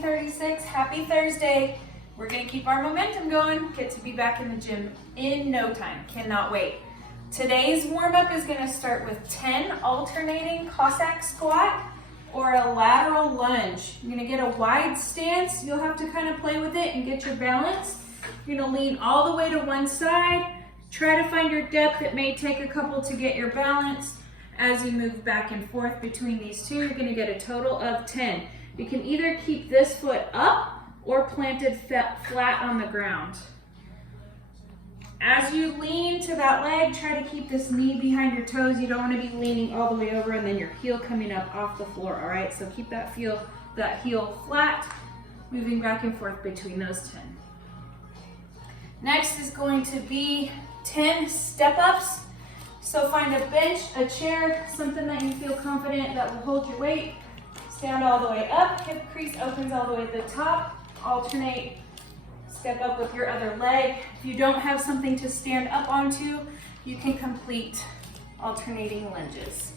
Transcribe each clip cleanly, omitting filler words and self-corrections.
18:36. Happy Thursday. We're gonna keep our momentum going. Get to be back in the gym in no time. Cannot wait. Today's warm-up is gonna start with 10 alternating Cossack squat or a lateral lunge. You're gonna get a wide stance. You'll have to kind of play with it and get your balance. You're gonna lean all the way to one side. Try to find your depth. It may take a couple to get your balance. As you move back and forth between these two, you're gonna get a total of 10. You can either keep this foot up or planted flat on the ground. As you lean to that leg, try to keep this knee behind your toes. You don't want to be leaning all the way over and then your heel coming up off the floor, all right? So keep that heel flat, moving back and forth between those 10. Next is going to be 10 step-ups. So find a bench, a chair, something that you feel confident that will hold your weight. Stand all the way up, hip crease opens all the way to the top. Alternate, step up with your other leg. If you don't have something to stand up onto, you can complete alternating lunges.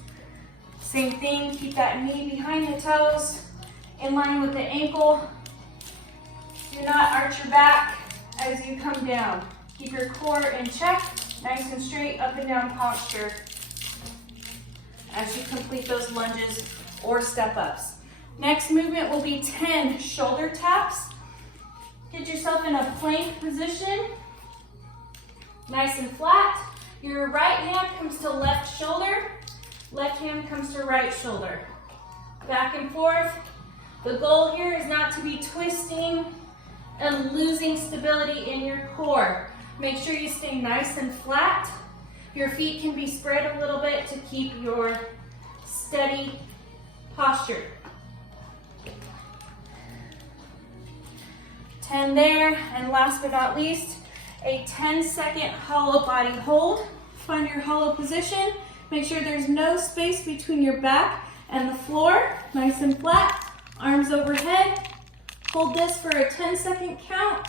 Same thing, keep that knee behind the toes, in line with the ankle. Do not arch your back as you come down. Keep your core in check, nice and straight, up and down posture as you complete those lunges or step ups. Next movement will be 10 shoulder taps. Get yourself in a plank position, nice and flat. Your right hand comes to left shoulder, left hand comes to right shoulder. Back and forth. The goal here is not to be twisting and losing stability in your core. Make sure you stay nice and flat. Your feet can be spread a little bit to keep your steady posture. 10 there, and last but not least, a 10-second hollow body hold. Find your hollow position. Make sure there's no space between your back and the floor. Nice and flat, arms overhead. Hold this for a 10-second count.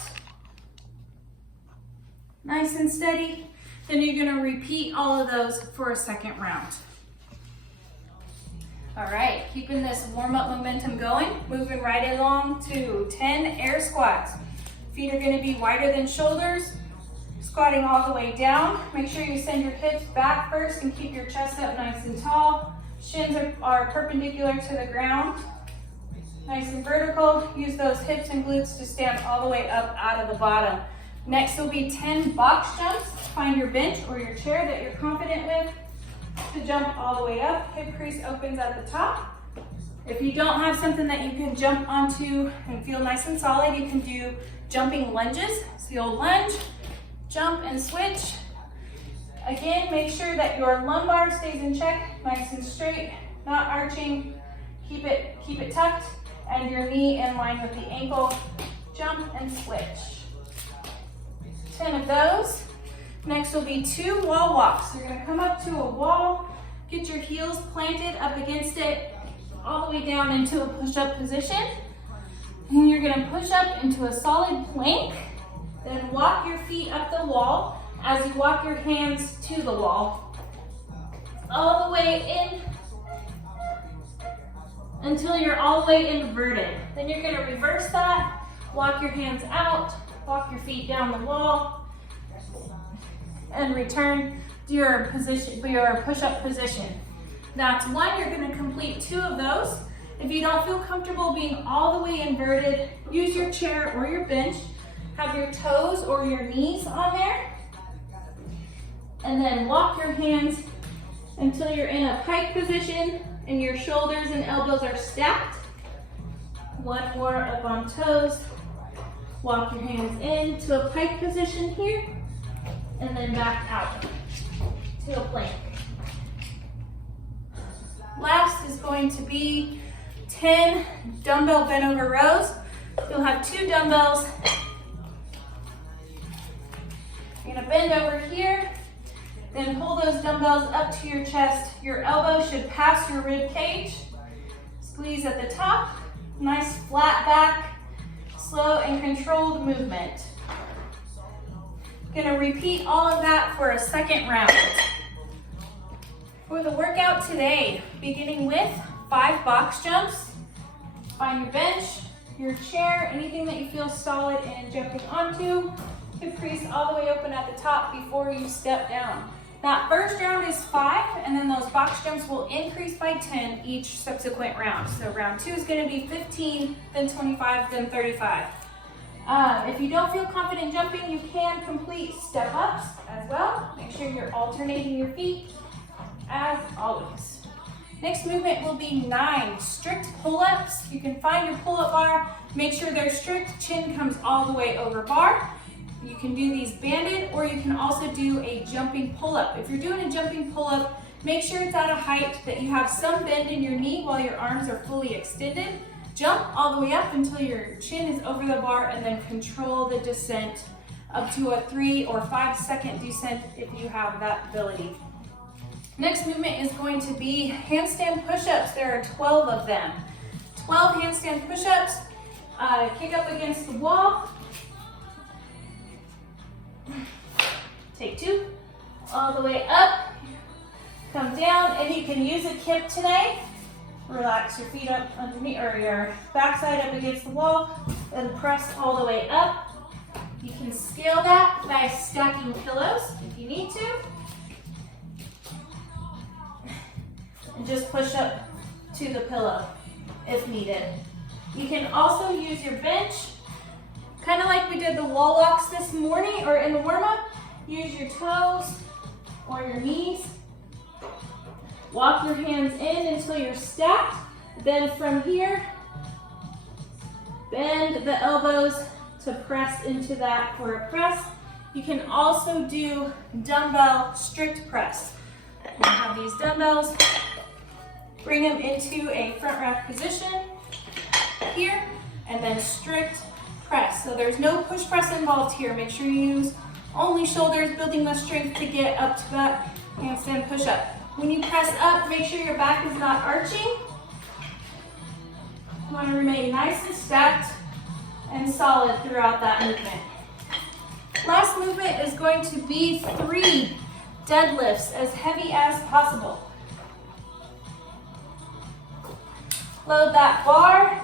Nice and steady. Then you're gonna repeat all of those for a second round. All right, keeping this warm-up momentum going, moving right along to 10 air squats. Feet are gonna be wider than shoulders, squatting all the way down. Make sure you send your hips back first and keep your chest up nice and tall. Shins are perpendicular to the ground, nice and vertical. Use those hips and glutes to stand all the way up out of the bottom. Next will be 10 box jumps. Find your bench or your chair that you're confident with to jump all the way up. Hip crease opens at the top. If you don't have something that you can jump onto and feel nice and solid, you can do jumping lunges. So you'll lunge, jump and switch. Again, make sure that your lumbar stays in check, nice and straight, not arching. Keep it tucked and your knee in line with the ankle. Jump and switch. 10 of those. Next will be 2 wall walks. You're gonna come up to a wall, get your heels planted up against it, all the way down into a push-up position. And you're gonna push up into a solid plank, then walk your feet up the wall as you walk your hands to the wall. All the way in until you're all the way inverted. Then you're gonna reverse that, walk your hands out, walk your feet down the wall, and return to your push-up position. That's one. You're going to complete 2 of those. If you don't feel comfortable being all the way inverted, use your chair or your bench. Have your toes or your knees on there. And then walk your hands until you're in a pike position and your shoulders and elbows are stacked. One more up on toes. Walk your hands into a pike position here. And then back out to a plank. Last is going to be 10 dumbbell bent over rows. You'll have 2 dumbbells. You're gonna bend over here, then pull those dumbbells up to your chest. Your elbow should pass your rib cage. Squeeze at the top, nice flat back, slow and controlled movement. Gonna repeat all of that for a second round. For the workout today, beginning with 5 box jumps. Find your bench, your chair, anything that you feel solid and jumping onto. Hip crease all the way open at the top before you step down. That first round is 5, and then those box jumps will increase by 10 each subsequent round. So round 2 is going to be 15, then 25, then 35. If you don't feel confident jumping, you can complete step ups as well. Make sure you're alternating your feet as always. Next movement will be 9 strict pull-ups. You can find your pull-up bar. Make sure they're strict. Chin comes all the way over bar. You can do these banded, or you can also do a jumping pull-up. If you're doing a jumping pull-up, make sure it's at a height that you have some bend in your knee while your arms are fully extended. Jump all the way up until your chin is over the bar, and then control the descent up to a 3 or 5 second descent if you have that ability. Next movement is going to be handstand push-ups. There are 12 of them. 12 handstand push-ups. Kick up against the wall. Take 2, all the way up, come down, and you can use a kip today. Relax your feet up underneath, or your backside up against the wall, and press all the way up. You can scale that by stacking pillows if you need to. And just push up to the pillow if needed. You can also use your bench, kind of like we did the wall walks this morning or in the warm-up. Use your toes or your knees. Walk your hands in until you're stacked. Then from here, bend the elbows to press into that for a press. You can also do dumbbell strict press. You have these dumbbells. Bring them into a front rack position here, and then strict press. So there's no push press involved here. Make sure you use only shoulders, building the strength to get up to that handstand push-up. When you press up, make sure your back is not arching. You want to remain nice and stacked and solid throughout that movement. Last movement is going to be 3 deadlifts, as heavy as possible. Load that bar.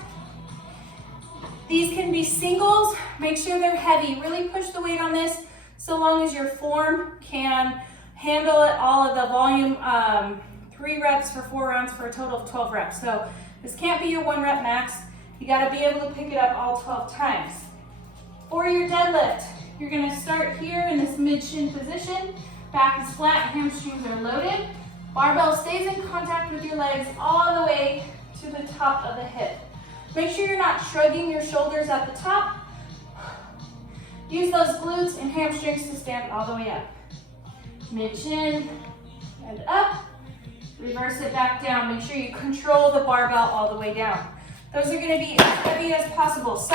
These can be singles. Make sure they're heavy. Really push the weight on this so long as your form can handle it, all of the volume. 3 reps for 4 rounds for a total of 12 reps. So this can't be your 1 rep max. You got to be able to pick it up all 12 times. For your deadlift, you're going to start here in this mid-shin position. Back is flat, hamstrings are loaded. Barbell stays in contact with your legs all the way to the top of the hip. Make sure you're not shrugging your shoulders at the top. Use those glutes and hamstrings to stand all the way up. Mid-chin and up. Reverse it back down. Make sure you control the barbell all the way down. Those are going to be as heavy as possible. So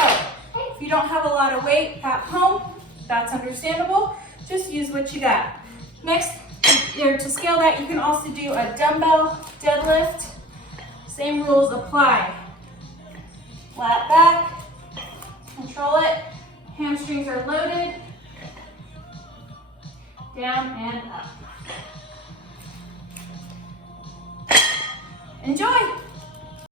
if you don't have a lot of weight at home, that's understandable. Just use what you got. Next, to scale that, you can also do a dumbbell deadlift. Same rules apply. Flat back, control it. Hamstrings are loaded. Down and up. Enjoy.